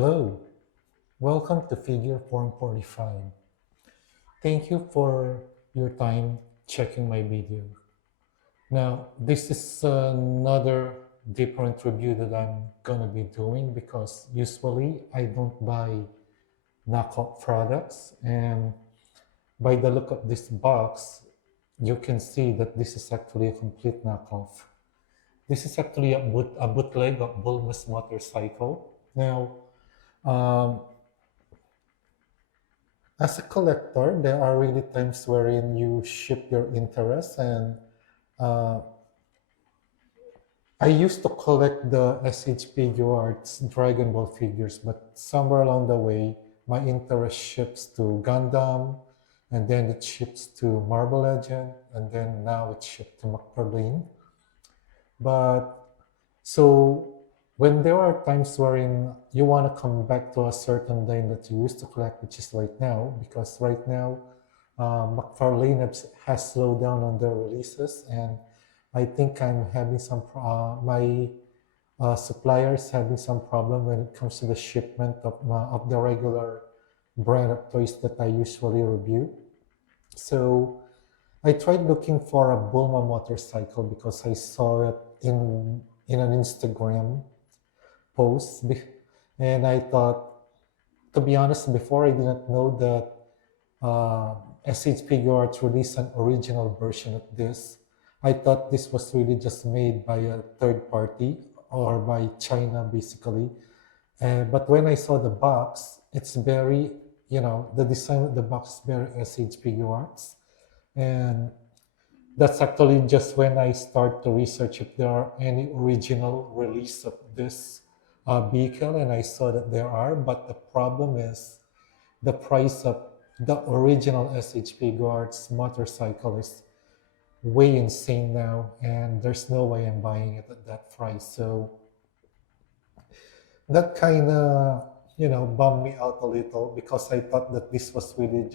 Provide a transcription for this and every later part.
Hello, welcome to Figure Form 45. Thank you for your time checking my video. Now, this is another different review that I'm gonna be doing because usually I don't buy knockoff products, and by the look of this box, you can see that this is actually a complete knockoff. This is actually a bootleg of Bulma'S motorcycle. Now, um, as a collector, there are really times wherein you shift your interests, and uh, I used to collect the SHP Arts Dragon Ball figures, but somewhere along the way, my interest shifts to Gundam, and then it shifts to Marvel Legend, and then now it shifts to McFarlane. But so when there are times wherein you want to come back to a certain line that you used to collect, which is right now, because right now McFarlane has slowed down on their releases, and I think I'm having my suppliers having some problem when it comes to the shipment of the regular brand of toys that I usually review. So I tried looking for a Bulma motorcycle because I saw it in an Instagram post, and I thought, to be honest, before I didn't know that SH Figure Arts released an original version of this. I thought this was really just made by a third party or by China, basically. But when I saw the box, it's very, the design of the box is very SH Figure Arts. And that's actually just when I start to research if there are any original release of this vehicle, and I saw that there are, but the problem is the price of the original SHP Guards motorcycle is way insane now, and there's no way I'm buying it at that price. So that kind of, bummed me out a little because I thought that this was really,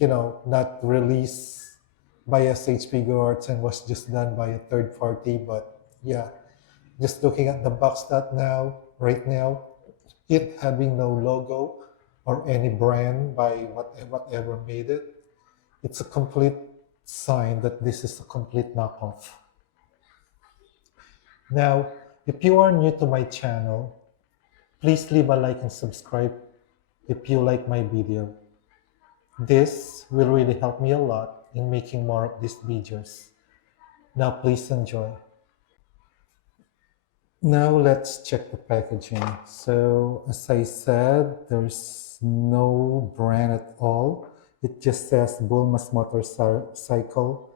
not released by SHP Guards and was just done by a third party. But yeah, just looking at the box that right now, it having no logo or any brand by whatever made it, it's a complete sign that this is a complete knockoff. Now, if you are new to my channel, please leave a like and subscribe if you like my video. This will really help me a lot in making more of these videos. Now please enjoy. Now let's check the packaging. So as I said, there's no brand at all. It just says Bulma'S motorcycle,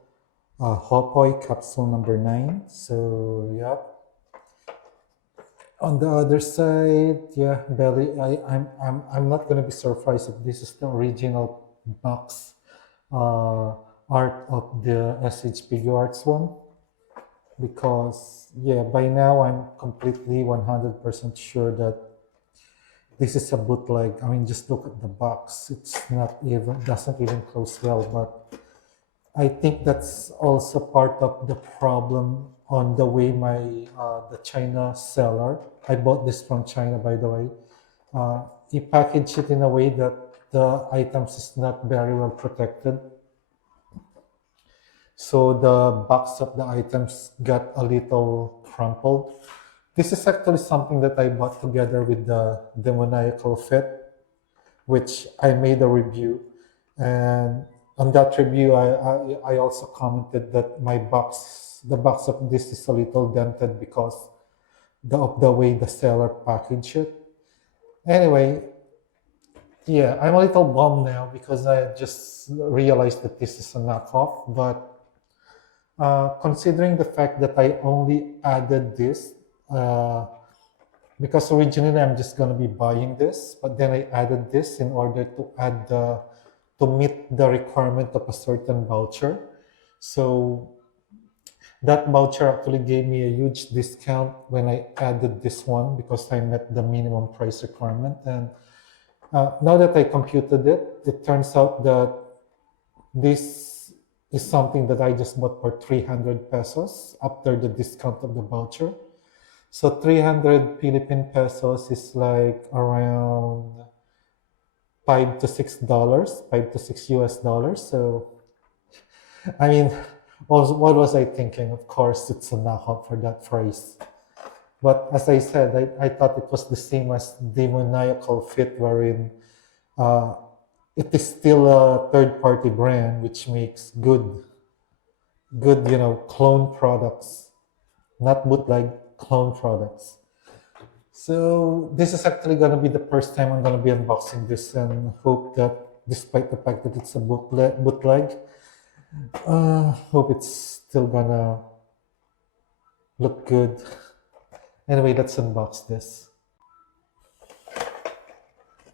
Hoipoi Capsule number 9. So yeah. On the other side, yeah, belly. I'm not gonna be surprised if this is the original box art of the SHP Arts one, because yeah, by now I'm completely 100% sure that this is a bootleg. I mean, just look at the box. It's not even, doesn't even close well, but I think that's also part of the problem on the way the China seller. I bought this from China, by the way. He packaged it in a way that the items is not very well protected. So the box of the items got a little crumpled. This is actually something that I bought together with the demoniacal fit, which I made a review. And on that review, I also commented that the box of this is a little dented because of the way the seller packaged it. Anyway, yeah, I'm a little bummed now because I just realized that this is a knockoff. But considering the fact that I only added this, because originally I'm just going to be buying this, but then I added this in order to meet the requirement of a certain voucher. So that voucher actually gave me a huge discount when I added this one because I met the minimum price requirement. And now that I computed it, it turns out that this is something that I just bought for 300 pesos after the discount of the voucher. So 300 Philippine pesos is like around $5 to $6, $5 to $6. So, I mean, what was I thinking? Of course, it's a knockout for that phrase. But as I said, I thought it was the same as demoniacal fit, wherein uh, it is still a third-party brand which makes good, clone products, not bootleg clone products. So this is actually gonna be the first time I'm gonna be unboxing this, and hope that despite the fact that it's a bootleg, hope it's still gonna look good. Anyway, let's unbox this.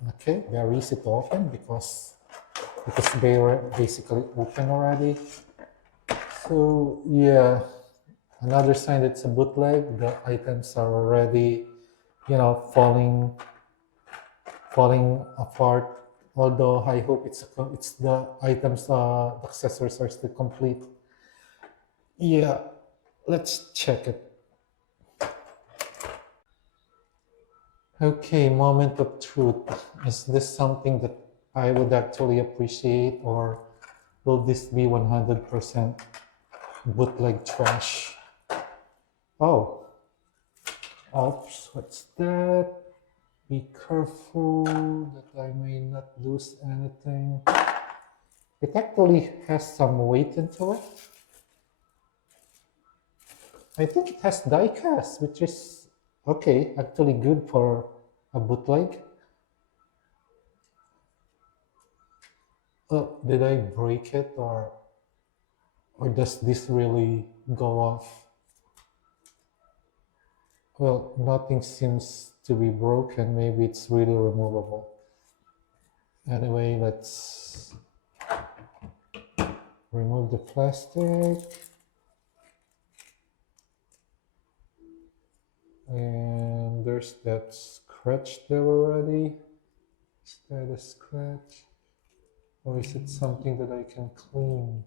Okay, very easy to open because it is basically open already. So yeah, another sign that it's a bootleg. The items are already, falling apart. Although I hope it's the items, the accessories are still complete. Yeah, let's check it. Okay, moment of truth. Is this something that I would actually appreciate, or will this be 100% bootleg trash? Oh, oops, what's that? Be careful that I may not lose anything. It actually has some weight into it. I think it has die cast, which is okay, actually good for a bootleg. Oh, did I break it, or does this really go off? Well, nothing seems to be broken. Maybe it's really removable. Anyway, let's remove the plastic. And there's that scratch there already. Is that a scratch? Or is it something that I can clean?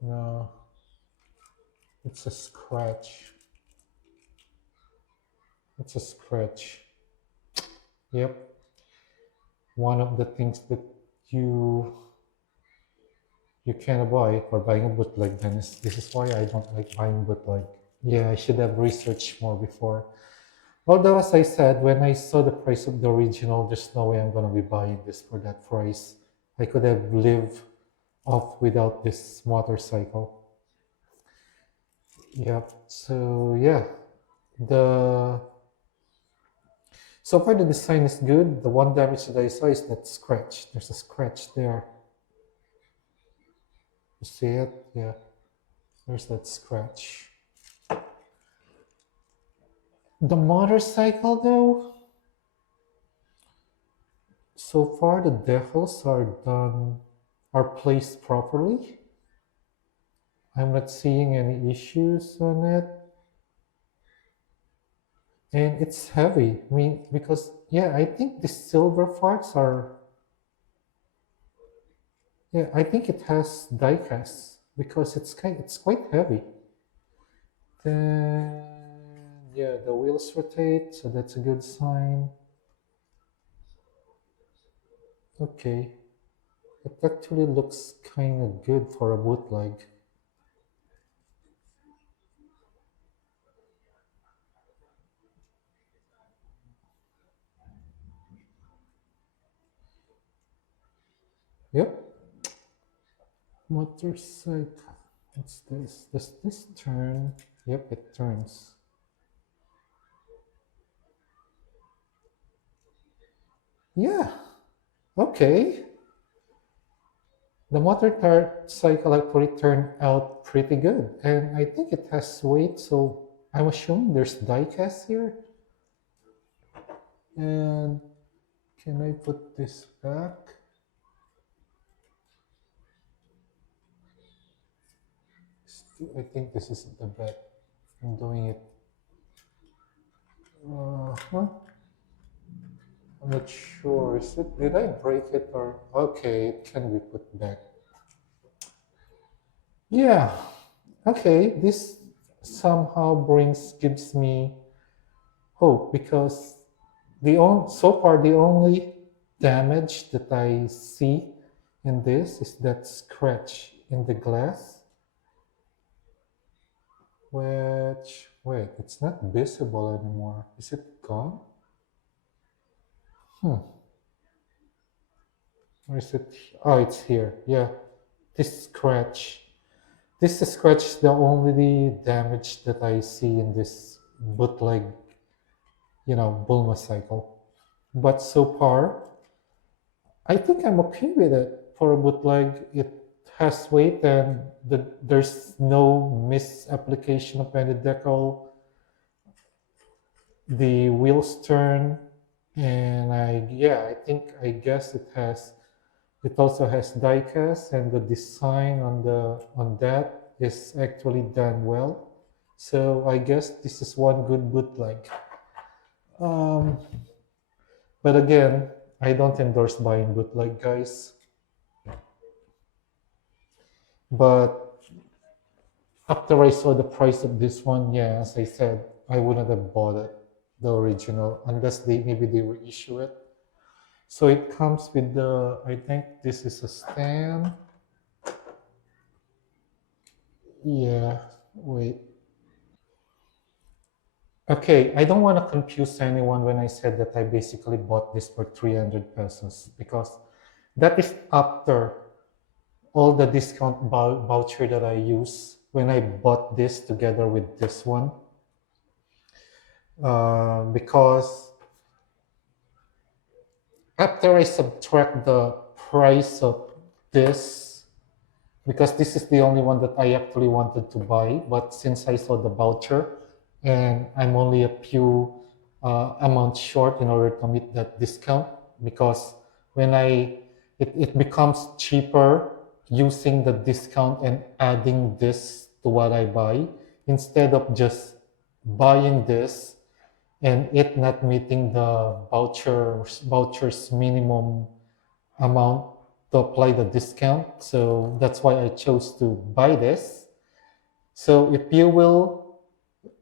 No, it's a scratch. It's a scratch. Yep. One of the things that you you can't avoid for buying a bootleg, then is this is why I don't like buying bootleg. Yeah, I should have researched more before. Although, as I said, when I saw the price of the original, there's no way I'm going to be buying this for that price. I could have lived off without this motorcycle. Yep. So yeah, the so far the design is good. The one damage that I saw is that scratch. There's a scratch there. You see it? Yeah. There's that scratch. The motorcycle, though, so far the decals are placed properly. I'm not seeing any issues on it. And it's heavy. I mean, because, yeah, I think the silver parts are, yeah, I think it has die cast because it's quite heavy. Then, yeah, the wheels rotate, so that's a good sign. Okay, it actually looks kind of good for a bootleg. Yep, motorcycle. What's this? Does this turn? Yep, it turns. Yeah, okay. The motorcycle actually turned out pretty good, and I think it has weight, so I'm assuming there's die cast here. And can I put this back? I think this is the bet. I'm doing it. Huh? I'm not sure. Is it? Did I break it or? Okay, it can be put back. Yeah. Okay. This somehow gives me hope because so far the only damage that I see in this is that scratch in the glass, which wait, it's not visible anymore. Is it gone? Hmm. Or is it? Oh, it's here. Yeah, this scratch. This scratch is the only damage that I see in this bootleg, Bulma cycle. But so far, I think I'm okay with it. For a bootleg, it has weight and there's no misapplication of any decal. The wheels turn, and I guess it also has diecast, and the design on that is actually done well. So I guess this is one good bootleg. Um, but again, I don't endorse buying bootleg, guys. But after I saw the price of this one, yeah, as I said, I wouldn't have bought it, the original, unless they reissue it. So it comes with I think this is a stand. Yeah, wait. Okay, I don't want to confuse anyone when I said that I basically bought this for 300 pesos because that is after all the discount voucher that I use when I bought this together with this one. Because after I subtract the price of this, because this is the only one that I actually wanted to buy, but since I saw the voucher and I'm only a few amounts short in order to meet that discount, because when it becomes cheaper using the discount and adding this to what I buy instead of just buying this and it not meeting the voucher's minimum amount to apply the discount. So that's why I chose to buy this. So if you will,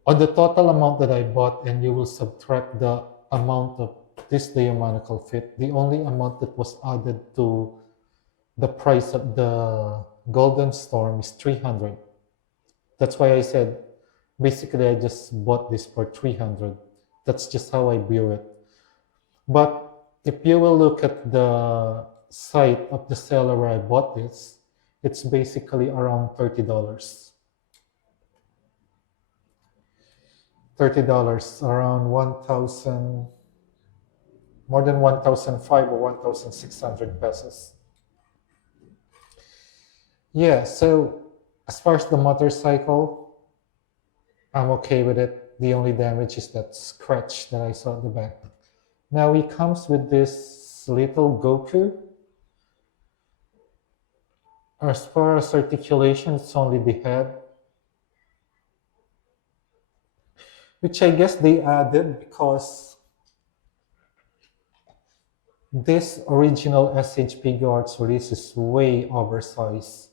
on the total amount that I bought, and you will subtract the amount of this diamonical fit, the only amount that was added to the price of the Golden Storm is 300. That's why I said, basically, I just bought this for 300. That's just how I view it. But if you will look at the site of the seller where I bought this, it's basically around $30. $30, around 1,000, more than 1,005 or 1,600 pesos. Yeah, so as far as the motorcycle, I'm okay with it. The only damage is that scratch that I saw at the back. Now it comes with this little Goku. As far as articulation, it's only the head, which I guess they added because this original SH figure arts release is way oversized.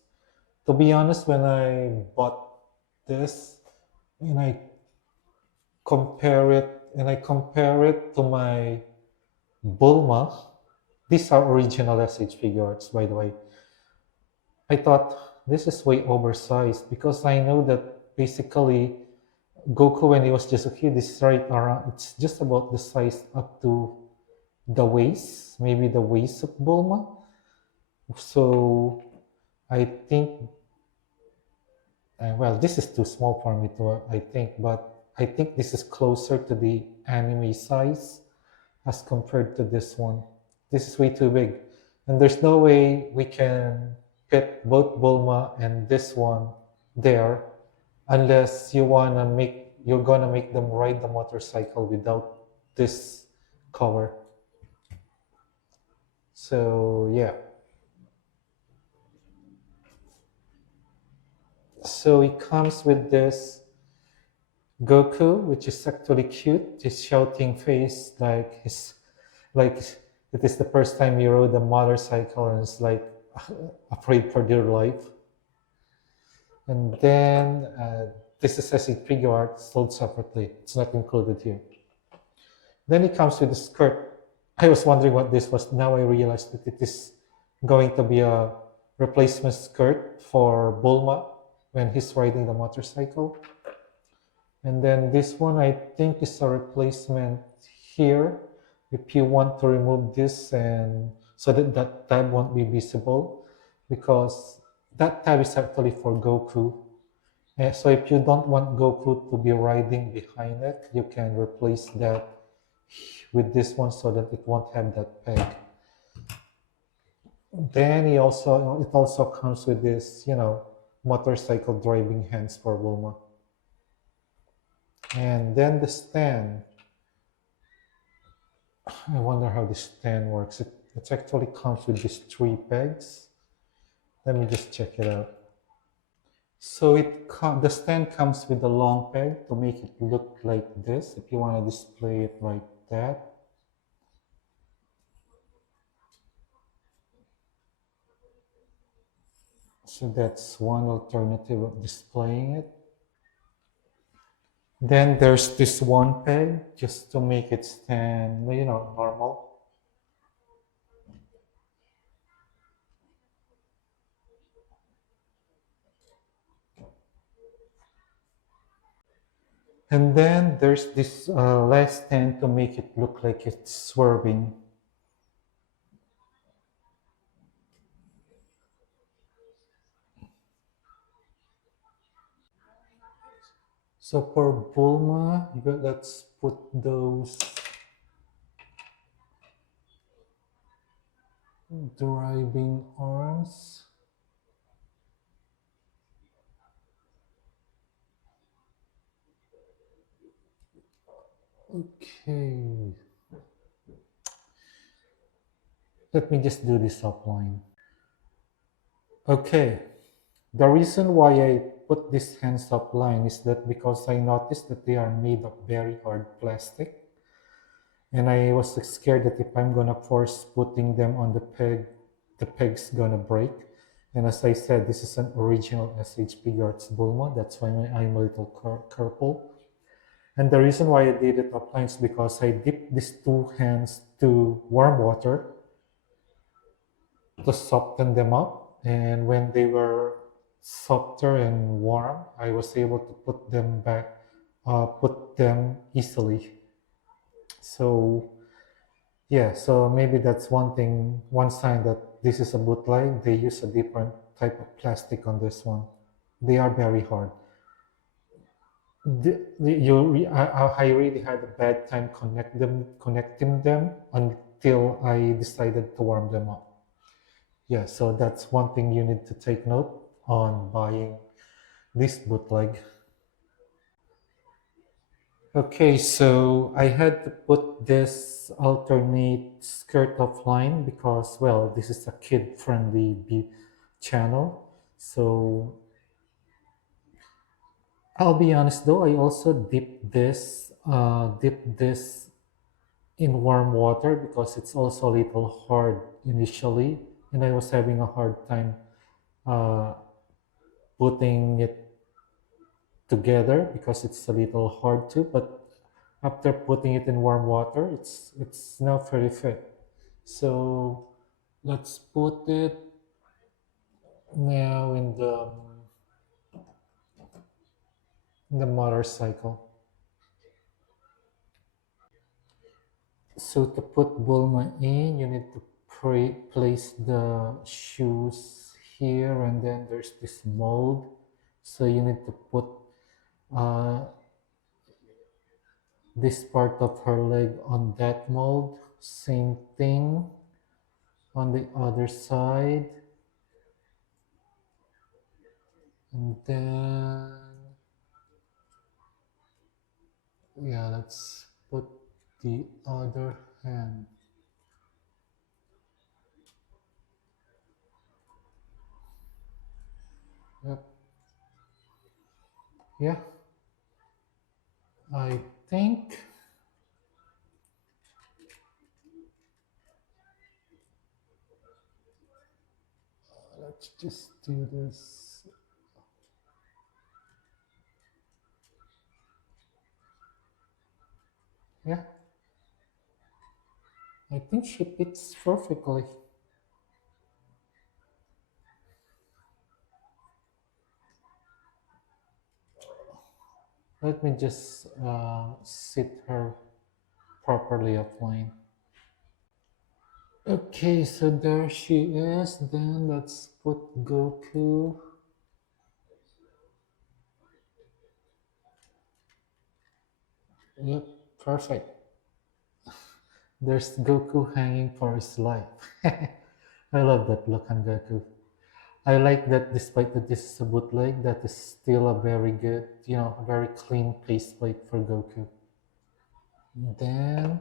To be honest, when I bought this and I compare it to my Bulma, these are original SH figure arts, by the way. I thought this is way oversized because I know that basically Goku when he was just a kid is right around, it's just about the size up to the waist, maybe the waist of Bulma. So I think, well, this is too small for me to, I think, but I think this is closer to the anime size as compared to this one. This is way too big. And there's no way we can fit both Bulma and this one there unless you're gonna make them ride the motorcycle without this cover. So yeah. So it comes with this Goku, which is actually cute. His shouting face, like it is the first time he rode a motorcycle and is like afraid for their life. And then this is as a figure art sold separately. It's not included here. Then it comes with the skirt. I was wondering what this was. Now I realized that it is going to be a replacement skirt for Bulma when he's riding the motorcycle. And then this one I think is a replacement here. If you want to remove this and so that that tab won't be visible, because that tab is actually for Goku. So if you don't want Goku to be riding behind it, you can replace that with this one so that it won't have that peg. Then it also comes with this, motorcycle driving hands for Bulma. And then the stand. I wonder how this stand works. It actually comes with these three pegs. Let me just check it out. So the stand comes with a long peg to make it look like this. If you want to display it like that. So that's one alternative of displaying it. Then there's this one peg just to make it stand, normal. And then there's this last stand to make it look like it's swerving. So for Bulma, let's put those driving arms. Okay. Let me just do this offline. Okay. The reason why I put these hands offline is that because I noticed that they are made of very hard plastic. And I was scared that if I'm gonna force putting them on the peg's gonna break. And as I said, this is an original SHP Yards Bulma. That's why I'm a little careful. And the reason why I did it offline is because I dipped these two hands to warm water to soften them up. And when they were softer and warm, I was able to put them easily. So yeah, so maybe that's one sign that this is a bootleg. They use a different type of plastic on this one. They are very hard. I really had a bad time connecting them until I decided to warm them up. Yeah, so that's one thing you need to take note on buying this bootleg. Okay, so I had to put this alternate skirt offline because, well, this is a kid-friendly channel. So I'll be honest though, I also dipped this in warm water because it's also a little hard initially, and I was having a hard time uh, putting it together because it's a little hard to. But after putting it in warm water, it's now very fit. So let's put it now in the motorcycle. So to put Bulma in, you need to place the shoes here, and then there's this mold. So you need to put uh, this part of her leg on that mold. Same thing on the other side. And then, yeah, let's put the other hand. Yep. Yeah, I think let's just do this. Yeah, I think she fits perfectly. Let me just sit her properly offline. Okay, so there she is. Then let's put Goku. Yep, perfect. There's Goku hanging for his life. I love that look on Goku. I like that despite that this is a bootleg, that is still a very good, very clean faceplate for Goku. Then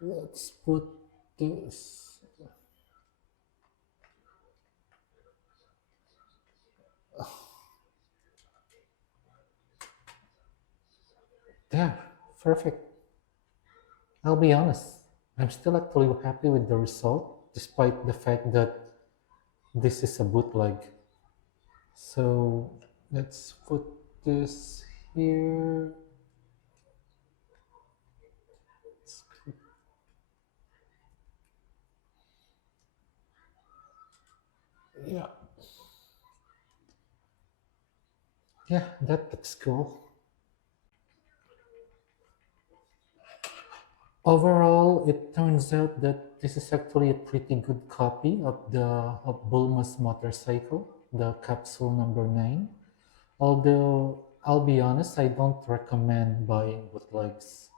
let's put this. There, perfect. I'll be honest, I'm still actually happy with the result, despite the fact that this is a bootleg. So let's put this here. Yeah, yeah, that looks cool. Overall, it turns out that this is actually a pretty good copy of Bulma's motorcycle, the capsule number 9. Although I'll be honest, I don't recommend buying bootlegs.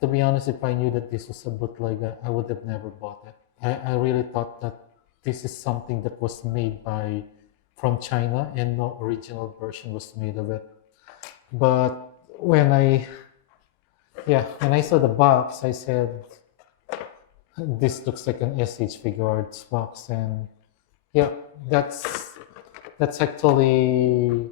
To be honest, if I knew that this was a bootleg, I would have never bought it. I really thought that this is something that was made by from China and no original version was made of it. But when I when I saw the box, I said this looks like an SH figure arts box, and yeah, that's that's actually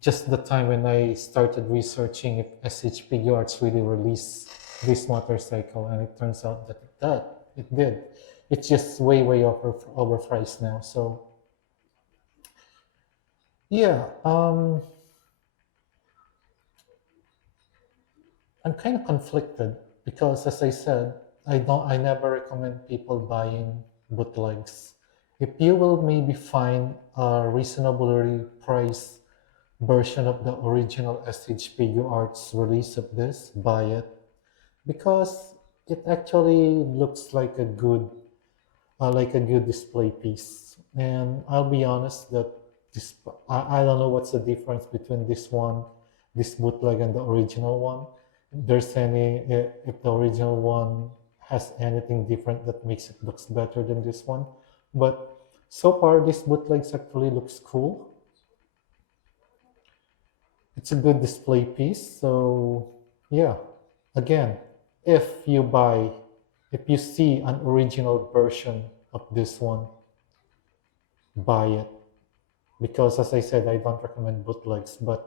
just the time when I started researching if SH figure arts really released this motorcycle, and it turns out that it did. It's just way overpriced now. So yeah, I'm kind of conflicted because, as I said, I never recommend people buying bootlegs. If you will maybe find a reasonably priced version of the original SHPU Arts release of this, buy it because it actually looks like a good display piece. And I'll be honest that this I don't know what's the difference between this bootleg and the original one. If there's any if the original one has anything different that makes it looks better than this one. But so far this bootleg actually looks cool. It's a good display piece. So yeah, again, if you buy, if you see an original version of this one, buy it. Because as I said, I don't recommend bootlegs. But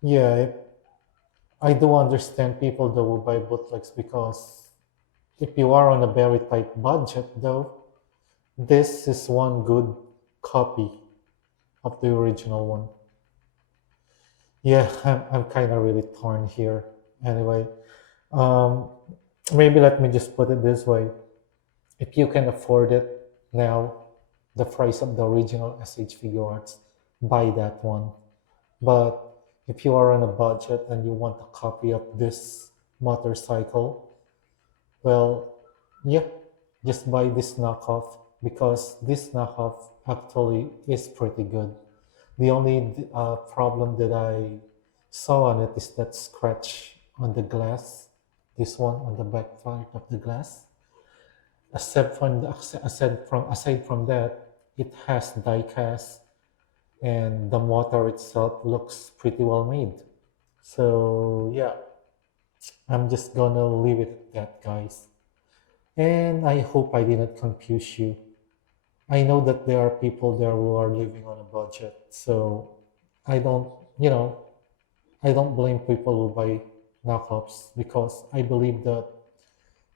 yeah, I do understand people that will buy bootlegs because if you are on a very tight budget, though, this is one good copy of the original one. Yeah, I'm kind of really torn here. Anyway, um, maybe let me just put it this way. If you can afford it now, the price of the original SH figure arts, buy that one. But if you are on a budget and you want a copy of this motorcycle, well, yeah, just buy this knockoff because this knockoff actually is pretty good. The only problem that I saw on it is that scratch on the glass, this one on the back part of the glass. Aside from that, it has die-cast and the motor itself looks pretty well made. So yeah, I'm just gonna leave it at that, guys. And I hope I didn't confuse you. I know that there are people there who are living on a budget, so I don't, you know, I don't blame people who buy knockoffs because I believe that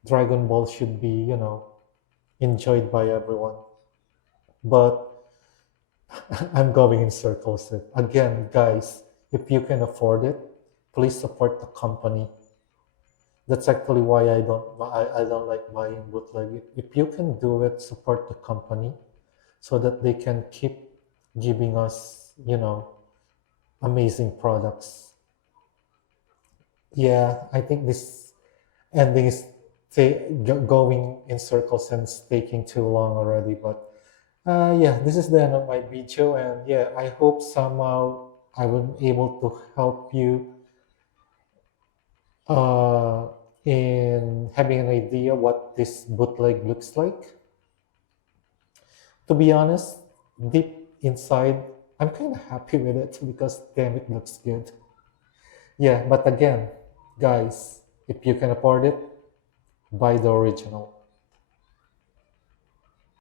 Dragon Ball should be, enjoyed by everyone. But I'm going in circles. Again, guys, if you can afford it, please support the company. That's actually why I don't like buying bootleg. If you can do it, support the company so that they can keep giving us, amazing products. Yeah, I think this ending is going in circles and it's taking too long already. But yeah, this is the end of my video, and yeah, I hope somehow I will be able to help you uh, in having an idea what this bootleg looks like. To be honest, deep inside, I'm kind of happy with it because damn, it looks good. Yeah, but again, guys, if you can afford it, buy the original.